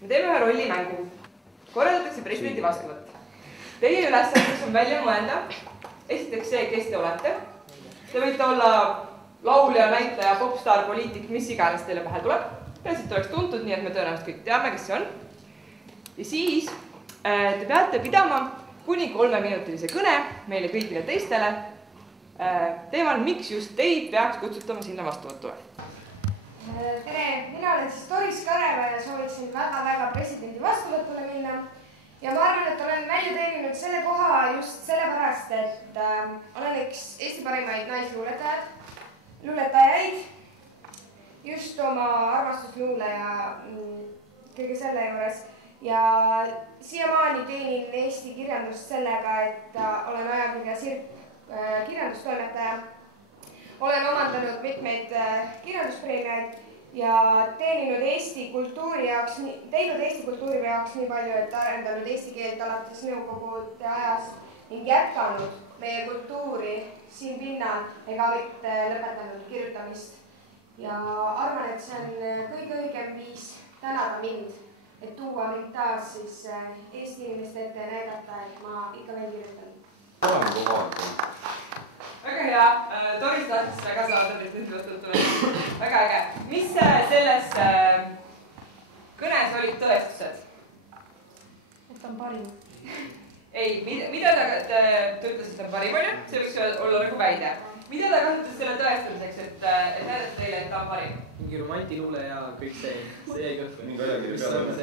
Me teeme ühe rollimängu. Korraldatakse presidendi vastuvõtt. Teie ülesandeks on välja mõelda, esiteks see, kes te olete. Te võite olla laulja, näitleja, popstaar, poliitik, mis iganes teile pähe tuleb. Peaasi, et oleks tuntud, nii et me tõenäoliselt kõik teame, kes see on. Ja siis te peate pidama kuni 3-minutilise kõne meile kõigile teistele teemal, miks just teid peaks kutsutama sinna vastuvõtule. Tere, mina olen siis Doris Kareva ja sooviksin väga presidendi vastuvõtule minna. Ja ma arvan, et olen välja teeninud selle koha just sellepärast, et olen üks Eesti parimaid naisluuletajaid just oma armastusluule ja kõige selle juures. Ja siiamaani teenin Eesti kirjandust sellega, et olen ajakirja Sirp kirjandustoimetaja. Olen omandanud mitmeid kirjanduspreemiaid ja teinud Eesti kultuuri jaoks nii palju, et arendanud eesti keelt alates nõukogude ajast ning jätkanud meie kultuuri siin pinnal ega mitte lõpetanud kirjutamist. Ja arvan, et see on kõige õigem viis tänada mind, et tuua mind taas siis Eesti inimeste ette ja näidata, et ma ikka veel kirjutan. Väga hea, Doris tahtis väga saada presidendi vastuvõtule. Väga äge. Mis selles kõnes olid tõestused? Et on parim. Ei, mida te ütlesite, on parim, on ju? See võiks olla nagu väide. Mida ta kasutas selle tõestamiseks, et näidata teile, et ta on parim? Mingi romantiluule ja kõik see jäi kõhku. Mingi ajakirja peale.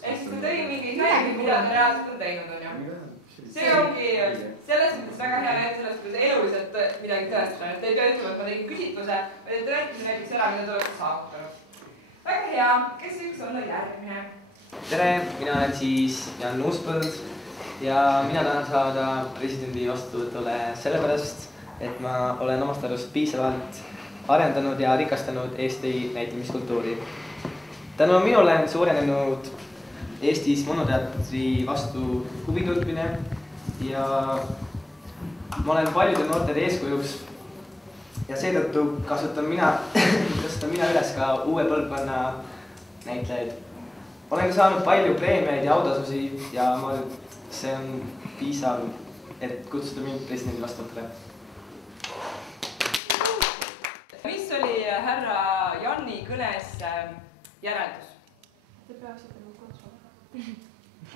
Ehk siis ta tõi mingeid näiteid, mida ta reaalselt on teinud, on ju? See ongi selles mõttes väga hea näide sellest, kuidas eluliselt midagi tõestada. Te ei pea ütlema, et ma tegin küsitluse, vaid te rääkisite näiteks ära, mida te olete saavutanud. Väga hea, kes võiks olla järgmine? Tere, mina olen siis Jan Uuspõld ja mina tahan saada presidendi vastuvõtule sellepärast, et ma olen omast arust piisavalt arendanud ja rikastanud Eesti näitlemiskultuuri. Tänu minule on suurenenud Eestis monoteatri vastu huvitundmine ja ma olen paljude noortele eeskujuks ja seetõttu kasutan mina üles ka uue põlvkonna näitlejaid. Olen ka saanud palju preemiaid ja autasusi ja see on piisav, et kutsuda mind presidendi vastuvõtule. Mis oli härra Janni kõnes järeldus? Te peaksite mind kutsuma.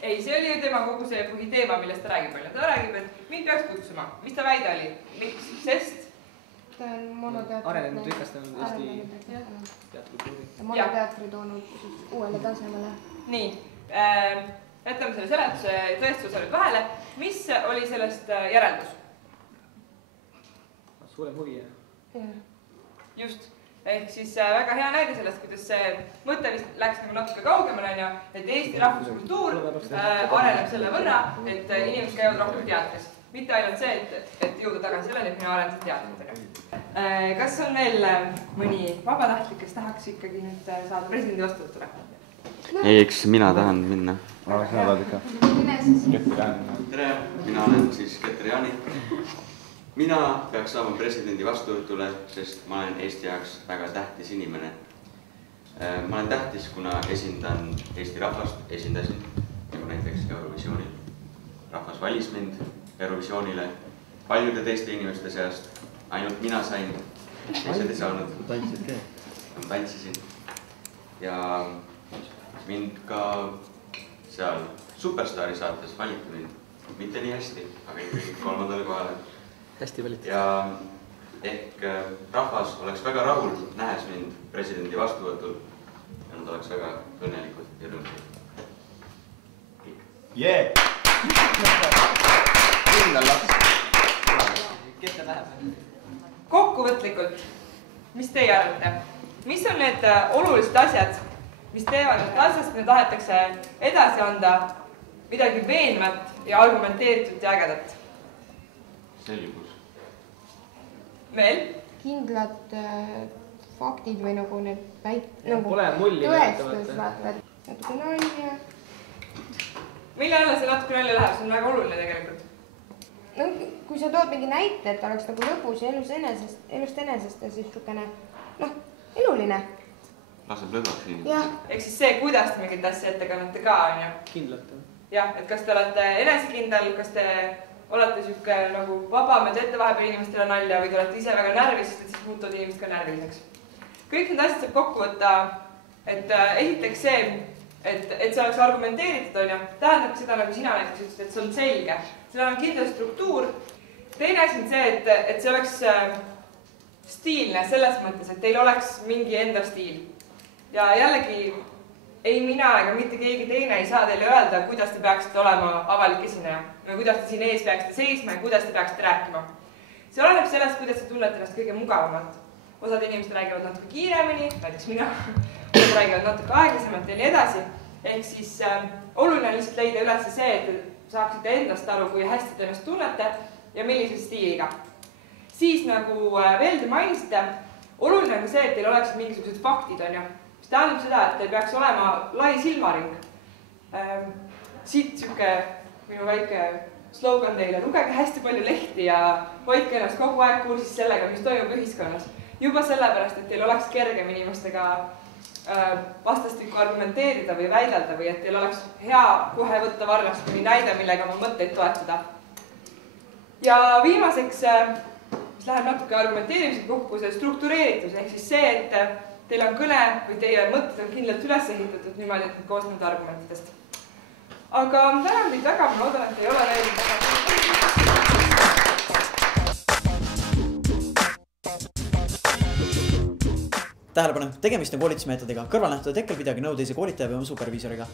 Ei, see oli tema kogu see põhiteema, millest ta räägib. Ta räägib, et mind peaks kutsuma. Mis ta väide oli? Miks? Sest? Ta on monoteatri. Arenenud, rikastanud Eesti teatrikultuuri. Ja monoteatri toonud uuele tasemele. Nii, jätame selle seletuse tõestuse nüüd vahele. Mis oli sellest järeldus? Suurem huvi, jah? Just. Ehk siis väga hea näide sellest, kuidas see mõte vist läks nagu natuke kaugemale, et Eesti rahvuskultuur areneb selle võrra, et inimesed käivad rohkem teatris. Mitte ainult see, et jõuda tagasi sellele, et mina arendan teatritega. Kas on veel mõni vabatahtlik, kes tahaks ikkagi nüüd saada presidendi vastuvõtule? Ei, eks mina tahan minna. Sina tahad ikka? Keter Jaani. Tere, mina olen siis Keter Jaani. Mina peaks saama presidendi vastuvõtule, sest ma olen Eesti jaoks väga tähtis inimene. Ma olen tähtis, kuna esindan Eesti rahvast, esindasin nagu näiteks Eurovisioonil. Rahvas valis mind Eurovisioonile paljude teiste inimeste seast. Ainult mina sain, teised ei saanud. Tantsisin. Ja mind ka seal Superstaari saates valiti mind. Mitte nii hästi, aga ikkagi 3. kohale. Hästi valitud. Ja ehk rahvas oleks väga rahul nähes mind presidendi vastuvõtul ja nad oleks väga õnnelikud ja rõõmsad. Jee! Kindel laps. Keter läheb. Kokkuvõtlikult, mis teie arvate? Mis on need olulised asjad, mis teevad, et asjast me tahetakse edasi anda midagi veenvat ja argumenteeritud ja ägedat? Selgus. Veel? Kindlad faktid või nagu need Pole mulli tõestus, natuke nalja. Mille alla see natuke nalja läheb? See on väga oluline tegelikult. No, kui sa tood mingi näite, et oleks nagu lõbus ja elust enesest ja siis niisugune, eluline. laseb lõdvaks inimesi. jah, ehk siis see, kuidas te mingit asja ette kannate ka, on ju. kindlalt. jah, et kas te olete enesekindel, kas te olete sihuke nagu vabam, et ette vahepeal inimestele nalja või te olete ise väga närvis, sest et siis muutuvad inimesed ka närviliseks. kõik need asjad saab kokku võtta, et esiteks see, et see oleks argumenteeritud, on ju, tähendab seda, nagu sina näiteks ütlesid, et see on selge. sellel on kindel struktuur. teine asi on see, et see oleks stiilne selles mõttes, et teil oleks mingi enda stiil. ja jällegi, ei mina ega mitte keegi teine ei saa teile öelda, kuidas te peaksite olema avalik esineja või kuidas te siin ees peaksite seisma ja kuidas te peaksite rääkima. see oleneb sellest, kuidas te tunnete ennast kõige mugavamalt. osad inimesed räägivad natuke kiiremini, näiteks mina, osad räägivad natuke aeglasemalt ja nii edasi. ehk siis oluline on lihtsalt leida üles see, et te saaksite endast aru, kui hästi te ennast tunnete ja millise stiiliga. Siis nagu veel te mainisite, oluline on ka see, et teil oleksid mingisugused faktid, on ju. Mis tähendab seda, et teil peaks olema lai silmaring. Siit sihuke minu väike slogan teile, lugege hästi palju lehti ja hoidke ennast kogu aeg kursis sellega, mis toimub ühiskonnas. Juba sellepärast, et teil oleks kergem inimestega vastastikku argumenteerida või väidelda või et teil oleks hea kohe võtta varnast mõni näide, millega oma mõtteid toetada. Ja viimaseks, mis läheb natuke argumenteerimisega kokku, see struktureeritus, ehk siis see, et teil on kõne või teie mõtted on kindlalt üles ehitatud niimoodi, et need koosnevad argumentidest. Aga tänan teid väga, ma loodan, et ei ole veel Tähelepanu, tegemist on koolitusmeetodiga. Kõrvalnähtude tekkel pidage nõu teise koolitaja või oma superviisoriga.